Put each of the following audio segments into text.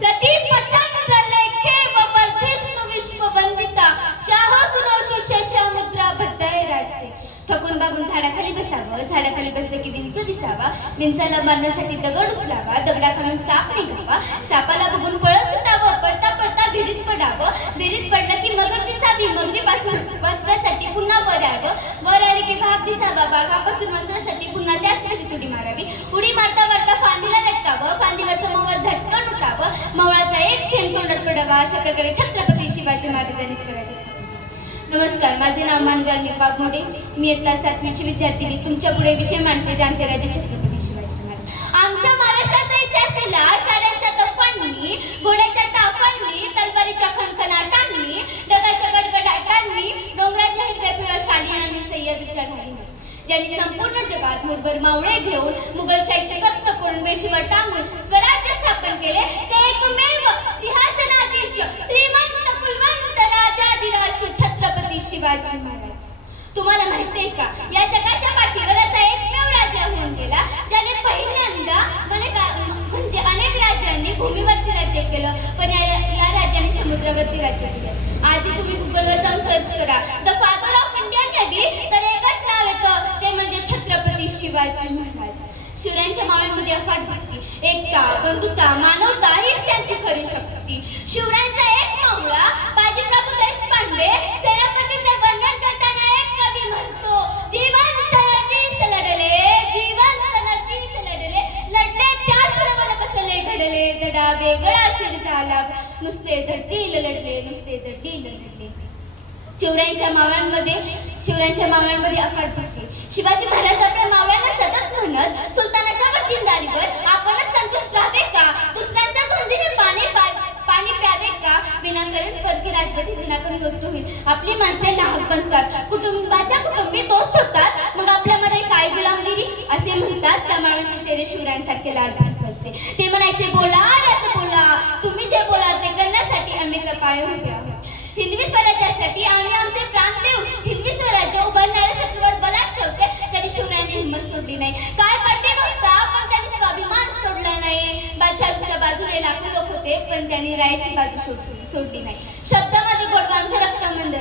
प्रतिपचंद्र लेखे व वर्धिष्णु विश्ववंदिता शाह सुनोषु शेषामुद्रा भद्दय राजते. थकून बागून झाडाखाली बसावं, झाडाखाली बसलं की विंचू दिसावा, विंचाला मारण्यासाठी दगड उचलावा, दगडाखालून साप निघावा, सापाला बघून पळत सुटावं, पळता पळता विहिरीत पडावं, विहिरीत पडलं की मगर दिसावी, मगरीपासून वाचण्यासाठी पुन्हा वर यावं, वर आले की भाग दिसावा, भागापासून वाचण्यासाठी पुन्हा त्याच वेळी उडी मारावी, उडी मारता मारता फांदीला लटकावं, फांदीवरचं मवळ झटकन उठावं, मवळाचा एक थेंब तोंडात पडावा. अशा प्रकारे छत्रपती शिवाजी महाराजांनी स्वराज्य स्थापन. नमस्कार, माझे नाव मानवी पागमोडे. मी इयत्ता 7वीची विद्यार्थिनी. तुमच्या पुढे विषय मांडते जाणतेराजे छत्रपती शिवाजी महाराज. आमच्या महाराष्ट्राचा इतिहास लिहिला शाळांच्या तफांनी, घोड्याच्या टाफांनी, तलवारीच्या खणखणाटांनी, ढगाच्या गडगडाटांनी, डोंगराच्या हिरव्या पिवळ्या शाली आणि सह्याद्रीच्या ढालीने. ज्यांनी संपूर्ण जगात मुठभर मावळे घेऊन मुघलशाहीची कत्त करून वेशीवर टांगून स्वराज्य स्थापन केले ते एकमेव सिंहासनाधीश श्रीमंत कुलवंत राजाधिराज छत्रपती शिवाजी महाराज. तुम्हाला माहितीये का, या जगाच्या पाठीवर असा एकमेव राजा होऊन गेला ज्याने पहिल्यांदा म्हणजे अनेक राजांनी भूमीवरती राज्य केलं, पण या राजाने समुद्रावरती राज्य केलं. आजही तुम्ही गुगलवर जाऊन सर्च करा the father of Indian navy, तर एकच नाव येतं, ते म्हणजे छत्रपती शिवाजी महाराज. शिवरायांच्या मावळ्यांमध्ये अफाट भक्ती, एकता, बंधुता, मानवता हीच त्यांची खरी शक्ती. शिवरायांचा एक मावळा बाजीप्रभू देशपांडे सेनापतीचे वर्णन करताना एक कवी म्हणतो, जिवंत नरतीस लढले, जिवंत नरतीस लढले, लढले त्याच नवल कसले घडले, धडा वेगळा शिर झाला, नुसते धडतील लढले, नुसते धडतील लढले. शिवरायांच्या मावळ्यांमध्ये अफाट भक्ती. शिवाजी महाराज आपल्या मावळ्यांना सतत म्हणत, सुलतानाच्या वतीनदारीवर आपणच संतुष्ट राहावे का, दुसऱ्यांच्या झुंजीने पाणी प्यावे का, विनाकारण परकी राजवटीत विनाकारण युद्ध होईल, आपली माणसे नाहक बनतात, कुटुंबाच्या कुटुंबी दोस्त होतात, मग आपल्यामध्ये काय गुलामगिरी असे म्हणतात. त्या मावळ्यांचे चेहरे शिवरायांसारखे लाल दाखवायचे. ते म्हणायचे, बोला राज बोला, तुम्ही जे बोला ते करण्यासाठी आम्ही पायावर उभे आहोत. हिंदवी स्वराज्यासाठी आम्ही आमचे प्राण देऊ, हिंदवी स्वराज्य उभारणाऱ्या शत्रूवर बलात् ठेवते. तरी शिवरायांनी हिंमत सोडली नाही. काळ कठीण होता पण त्यांनी स्वाभिमान सोडला नाही. बादशाहच्या बाजूने लाखो लोक होते पण त्यांनी रायाची बाजू सोडली नाही. शब्दामध्ये गोडवा आमच्या रक्तामध्ये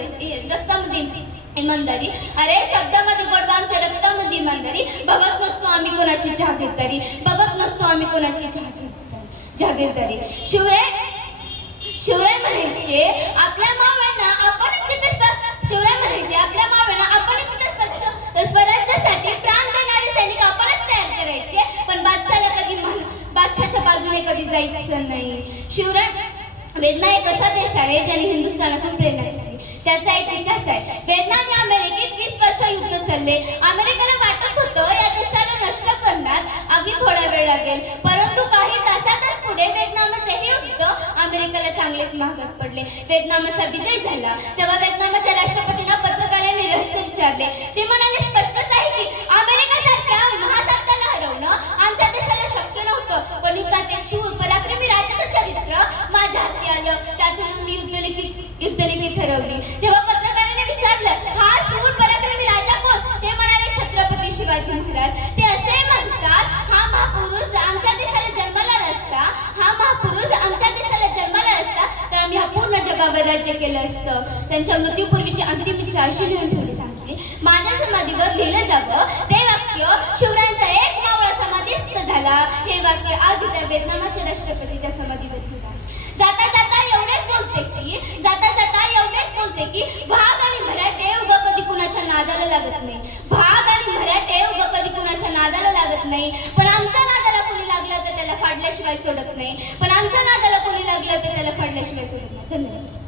इमानदारी, अरे शब्दामध्ये गोडवा आमच्या रक्तामध्ये इमानदारी, बघत नसतो आम्ही कोणाची जागीरदारी, बघत नसतो आम्ही कोणाची जागीरदारी. शिवराय म्हणायचे आपल्या मावळ्यांना आपणच स्वराज्यासाठी प्राण देणारे सैनिक आपणच तयार करायचे, पण बादशाहच्या बाजूने कधी जायचं नाही. वेदना एक असा देश आहे ज्याने हिंदुस्थानातून प्रेरणा घेतली. त्याचा एक इतिहास आहे. वेदना आणि अमेरिकेत 20 वर्ष युद्ध चालले. अमेरिकेला वाटत होतं या देशाला नष्ट करण्यात अगदी थोडा वेळ लागेल, परंतु काही तासातच पुढे व्हिएतनामचे हे युद्ध अमेरिकेला चांगलेच महागात पडले. व्हिएतनामचा विजय झाला. तेव्हा व्हिएतनामच्या राष्ट्रपतींना पत्रकारांनी रहस्य विचारले. ते म्हणाले, स्पष्टच आहे की अमेरिकेसारख्या महासत्ताला हरवणं आमच्या देशाला शक्य नव्हतं, पण युद्धात एक शूर पराक्रमी राजाचं चरित्र माझ्या हाती आलं, त्यातून मी युद्धनीती ठरवली. तेव्हा पत्रकारांनी विचारलं, हा शूर पराक्रमी राजा कोण? ते म्हणाले, छत्रपती शिवाजी महाराज. ते असे म्हणतात, हा महापुरुष आमच्या देशाला जन्माला नसता तर आम्ही हा पूर्ण जगावर राज्य केलं असतं. त्यांच्या मृत्यूपूर्वीची अंतिम इच्छा अशी लिहून ठेवली सांगते, माझ्या समाधीवर लिहिलं जावं ते वाक्य, शिवरायांचा एक मावळा समाधीस्थ झाला. हे वाक्य आज त्या व्हिएतनामच्या राष्ट्रपतीच्या समाधीवर लिहिलं. जाता जाता एवढेच बोलते की वाघ आणि मराठे उगा कधी कुणाच्या नादाला लागत नाही. पण आमच्या नादाला कोणी लागलं तर त्याला फाडल्याशिवाय सोडत नाही. धन्यवाद.